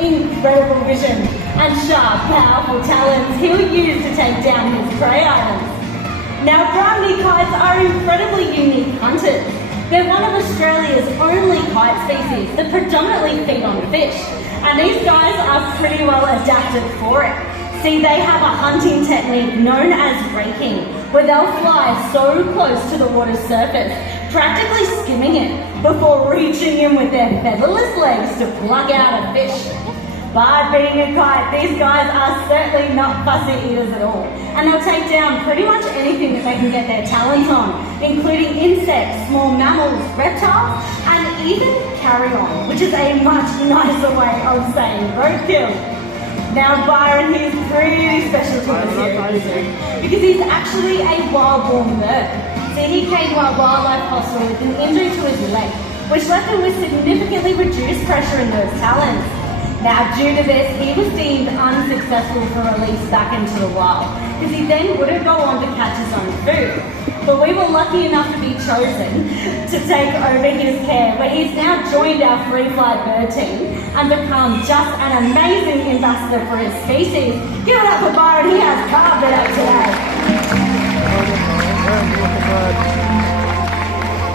incredible vision, and sharp, powerful talons he'll use to take down his prey items. Now, brown-knee kites are incredibly unique hunters. They're one of Australia's only kite species that predominantly feed on fish, and these guys are pretty well adapted for it. See, they have a hunting technique known as raking, where they'll fly so close to the water's surface, practically skimming it, before reaching in with their featherless legs to pluck out a fish. But being a kite, these guys are certainly not fussy eaters at all, and they'll take down pretty much anything that they can get their talons on, including insects, small mammals, reptiles, and even carrion, which is a much nicer way of saying roadkill. Now Byron, he's pretty special to us here at the zoo, because he's actually a wild-born bird. See, he came to our wildlife hospital with an injury to his leg, which left him with significantly reduced pressure in those talons. Now, due to this, he was deemed unsuccessful for release back into the wild, because he then wouldn't go on to catch his own food. But we were lucky enough to be chosen to take over his care, where he's now joined our free flight bird team and become just an amazing ambassador for his species. Give it up for Byron, he has carved it up today.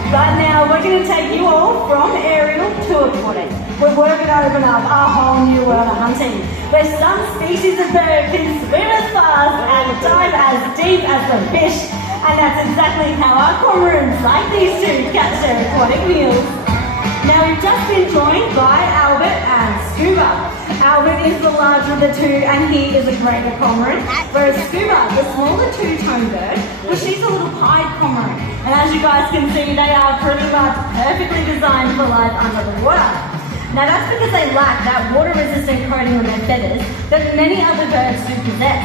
But now we're going to take you all from aerial to aquatic. We're going to open up a whole new world of hunting, where some species of bird can swim as fast and dive as deep as the fish. And that's exactly how our cormorants like these two catch their aquatic meals. Now we've just been joined by Albert and Scuba. Albert is the larger of the two and he is a greater cormorant, whereas Scuba, the smaller two-tone bird, well, she's a little pied cormorant. And as you guys can see, they are pretty much perfectly designed for life under the water. Now that's because they lack that water-resistant coating on their feathers that many other birds do possess.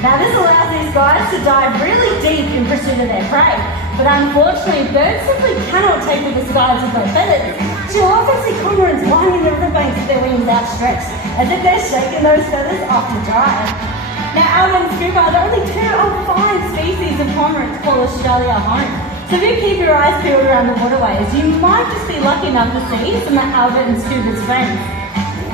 Now this allows these guys to dive really deep in pursuit of their prey, but unfortunately birds simply cannot take to the skies with their feathers. So you'll often see cormorants winding the riverbanks with their wings outstretched, as if they're shaking those feathers off to dry. Now Albert and Scuba are the only two of 5 species of cormorants call Australia home. So if you keep your eyes peeled around the waterways, you might just be lucky enough to see some of Albert and Scuba's friends.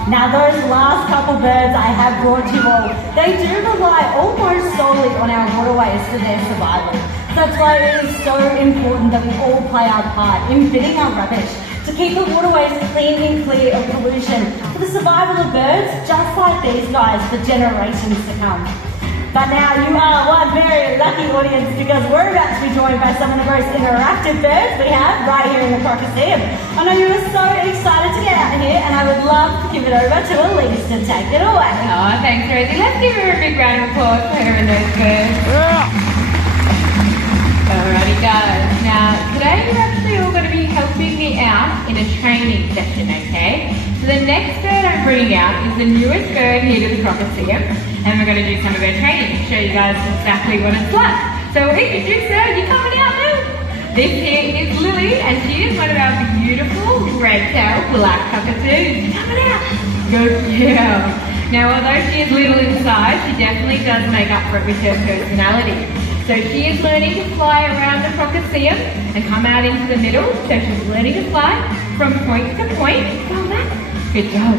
Now those last couple birds I have brought to you all, they do rely almost solely on our waterways for their survival. So that's why it is so important that we all play our part in binning our rubbish to keep the waterways clean and clear of pollution for the survival of birds just like these guys for generations to come. But now you are one very lucky audience, because we're about to be joined by some of the most interactive birds we have right here in the Crocodile. I know you are so excited to get out of here, and I would love to give it over to Elise to take it away. Oh, thanks Rosie. Let's give her a big round of applause for her and those birds. Alrighty guys, now today you're actually all going to be helping me out in a training session, okay? So the next bird I'm bringing out is the newest bird here to the Crocodile, and we're going to do some of her training to show you guys exactly what it's like. So introduce her, you coming out now? This here is Lily, and she is one of our beautiful red-tailed black cockatoos. Coming out! Good girl. Now although she is little in size, she definitely does make up for it with her personality. So she is learning to fly around the Crocodile and come out into the middle. So she's learning to fly from point to point. Go back. Good job.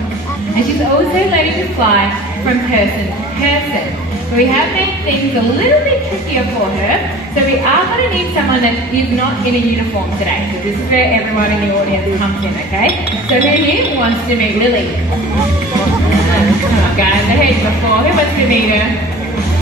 And she's also learning to fly from person to person. So we have made things a little bit trickier for her. So we are going to need someone that is not in a uniform today. So this is where everyone in the audience comes in, okay? So who here wants to meet Lily?